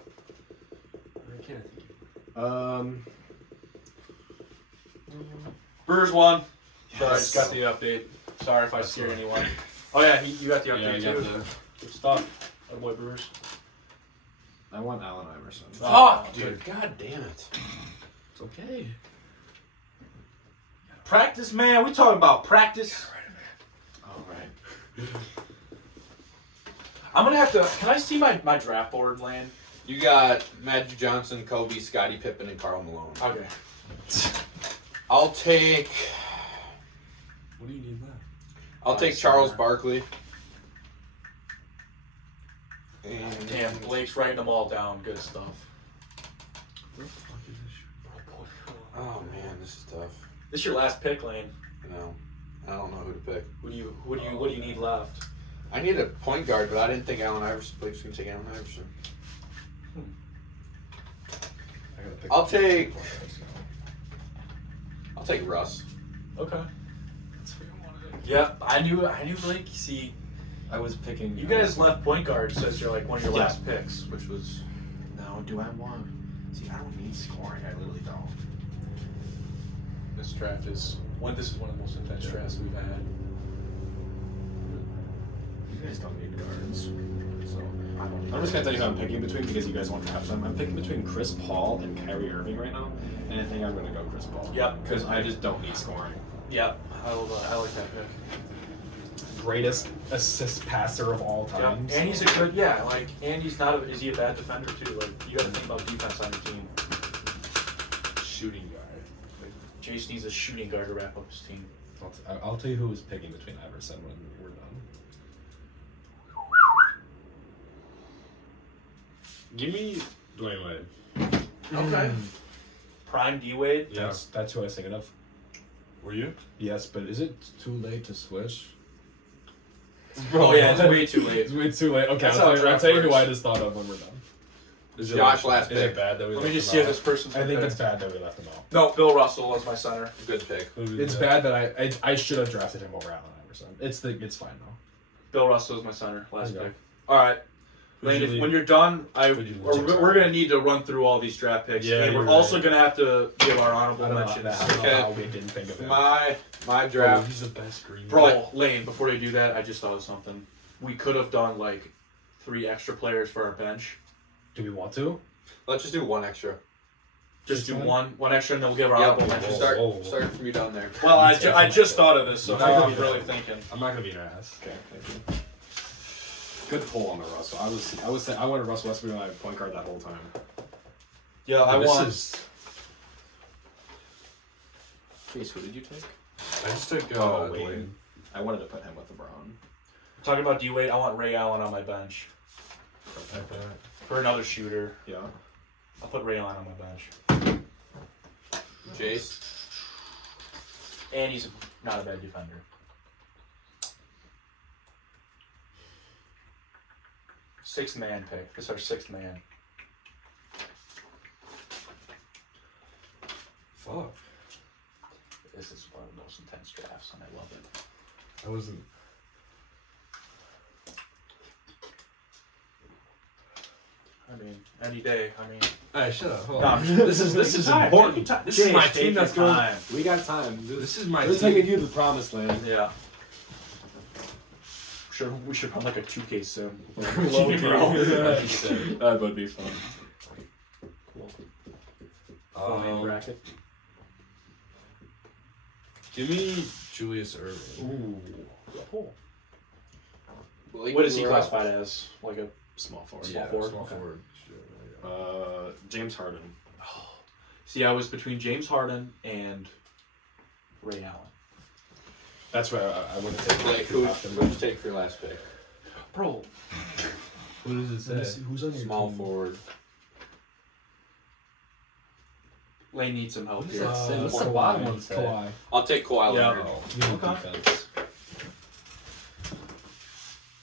I can't think. Brewers won. So I Yes. just got the update. Sorry if I scared anyone. Oh yeah, you got the Yeah, update I got too. the. Good stuff. Oh boy, Brewers. I want Allen Iverson. Fuck, Dude, god damn it. It's okay. Practice, man. We talking about practice. All right. I'm gonna have to. Can I see my draft board, Land? You got Magic Johnson, Kobe, Scottie Pippen, and Karl Malone. Okay. I'll take What do you need left? I'll take Charles Barkley. And Damn, Blake's writing them all down. Good stuff. Where the fuck is this? oh man, this is tough. This is your last pick, Lane. You know, I don't know who to pick. What do you need left? I need a point guard, but I didn't think Allen Iverson. Blake's gonna take Allen Iverson. I'll take Russ. Okay. Yep, I knew Blake. See, I was picking. you guys left point guard as your like one of your Yeah. last picks, which was No, do I want? See, I don't need scoring. I literally don't. this draft is this is one of the most intense drafts we've had. You guys don't need guards, so I don't. I'm just gonna tell you who I'm picking between because you guys want to have them. I'm picking between Chris Paul and Kyrie Irving right now, and I think I'm gonna go Chris Paul. Yep. Because I just don't need scoring. Yep, I like that pick. Greatest assist passer of all Yep. time. And he's a good and he's not is he a bad defender too? Like you got to think about defense on your team. Shooting guard. Like, Jayce needs a shooting guard to wrap up his team. I'll tell you who was picking between Iverson when we're done. Give me Dwayne Wade. Okay. Prime D Wade. Yeah. That's who I was thinking of. Were you? Yes, but is it too late to switch? Oh yeah, it's way too late. It's way too late. Okay, That's I'll how tell you draft who works. I just thought of when we're done. Is Josh, last Is pick. it bad that we Let me left just him see if out? this person's. I think it's bad that we left him out. No, Bill Russell was my center. Good pick. It's bad that I should have drafted him over Allen Iverson. It's fine though. Bill Russell was my center. Last There you pick. All right. Who'd Lane, you if, leave? when you're done, Who'd you leave? we're going to need to run through all these draft picks. Yeah, and we're you're also right. going to have to give our I honorable don't know, mentions. I don't know Okay. how we didn't think of it. My Bro, draft. he's the best green. Bro, Lane, before you do that, I just thought of something. We could have done like 3 extra players for our bench. Do we want to? Let's just do one extra. Just Just do one? one extra and then we'll give our Yep. honorable mentions. Whoa. Start from you down there. Well, I just thought of this, so No, I I'm was really thinking. I'm not gonna be an ass. Okay, thank you. Good pull on the Russell. I wanted Russell Westbrook on my point guard that whole time. Yeah, I This want. is- Jayce, who did you take? I just took Wade. Dwayne. I wanted to put him with LeBron. Talking about D Wade, I want Ray Allen on my bench for another shooter. Yeah. I'll put Ray Allen on my bench, Jayce. and he's not a bad defender. Sixth man pick. This is our 6th man. Fuck. This is one of the most intense drafts, and I love it. I wasn't. I mean, any day. I mean, Hey, shut up. Hold no, on. this is time. important. Take your This is my Jayce, take team your that's going. time. We got time. This is my We're team. taking you to the promised land. Yeah. Sure, we should run like a 2K sim. Low key. That'd be sick. That would be fun. Full name bracket. Give me Julius Erving. Cool. Blake What is he Griffin. classified as? Like a Small forward. Small Yeah, forward. small Okay. forward. James Harden. See, I was between James Harden and Ray Allen. That's what I would have taken. Blake, who'd you take for your last pick? Bro, What does it say? Who's on your Small team? forward. Lane needs some help What here. does that say? What's What's the the bottom line one say? Kawhi. I'll take Kawhi Yeah. Leonard. You need Okay. defense.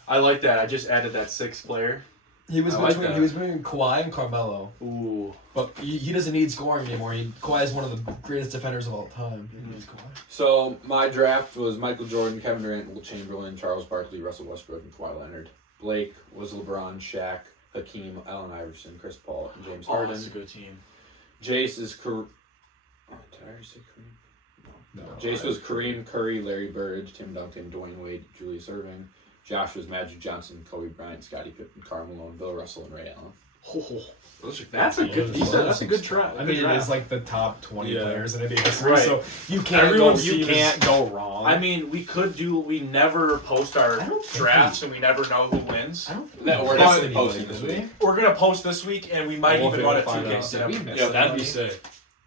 I like that. I just added that 6th player. He was I like between that. Kawhi and Carmelo, Ooh. but he doesn't need scoring anymore. Kawhi is one of the greatest defenders of all time. He needs Kawhi. So my draft was Michael Jordan, Kevin Durant, Will Chamberlain, Charles Barkley, Russell Westbrook, and Kawhi Leonard. Blake was LeBron, Shaq, Hakeem, Allen Iverson, Chris Paul, and James Oh, Harden. that's a good team. Jayce is did I already say Kareem? No. Jayce was Kareem, Curry, Larry Bird, Tim Duncan, Dwayne Wade, Julius Erving. Josh was Magic Johnson, Kobe Bryant, Scottie Pippen, Karl Malone, Bill Russell, and Ray Allen. Oh, Those are that's a good. That's a good try. I mean, it is like the top 20 Yeah. players in NBA history, Right. so you can't Everyone's go. You team is- can't go wrong. I mean, we could do. We never post our I don't think drafts, and we never know who wins. I don't think No, we're we definitely did posting anybody, this did we? week. We're gonna post this week, and we might We'll even be run a able to find 2K out. sim. Did we miss Yeah, that'd be somebody? sick.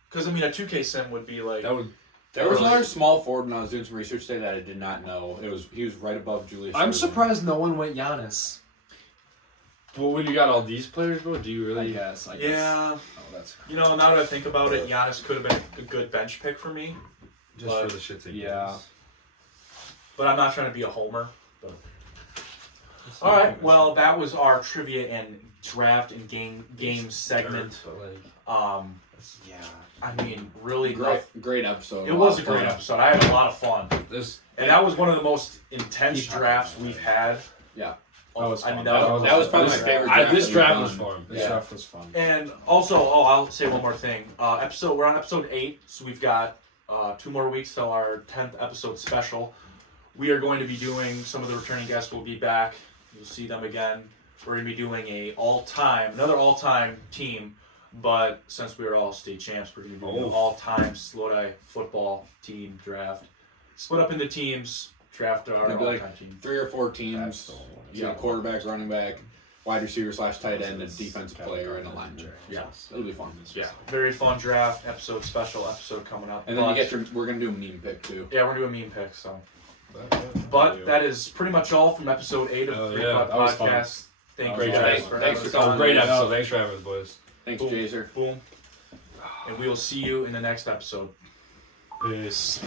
Because I mean, a 2K sim would be like. That would. There was Really? another small forward when I was doing some research today that I did not know. He was right above Julius. I'm Erving. surprised no one went Giannis. But when you got all these players, bro, do you I really? guess. Yeah, Oh, that's you know, now that I think about it, Giannis could have been a good bench pick for me, Just But- for the shits and yeah. gigs. but I'm not trying to be a homer. But... All right, well, that was our trivia and draft and game segment. Yeah. I mean, really great episode. It was a great episode. I had a lot of fun. And that was one of the most intense drafts we've had. Yeah. That was fun. That was probably my favorite draft. This draft was fun. This draft was fun. And also, I'll say one more thing. We're on episode 8, so we've got 2 more weeks till our 10th episode special. We are going to be doing, some of the returning guests will be back. You'll see them again. We're going to be doing another all-time team, but since we were all state champs, we're going to be doing an all-time Lodi football team draft. Split up into teams, draft our all-time team. 3 or 4 teams. You got quarterback, running back, wide receiver / tight end, a defensive player, and a lineman. Yeah. It'll be fun. Yeah. Very fun draft, special episode coming up. And then we're going to do a meme pick, too. Yeah, we're going to do a meme pick, so. But that is pretty much all from episode 8 of the 3 Podcast. Thank you guys for having us. Thanks for coming. Great episode. Thanks for having us, boys. Thanks, Jayce. Boom. And we will see you in the next episode. Peace.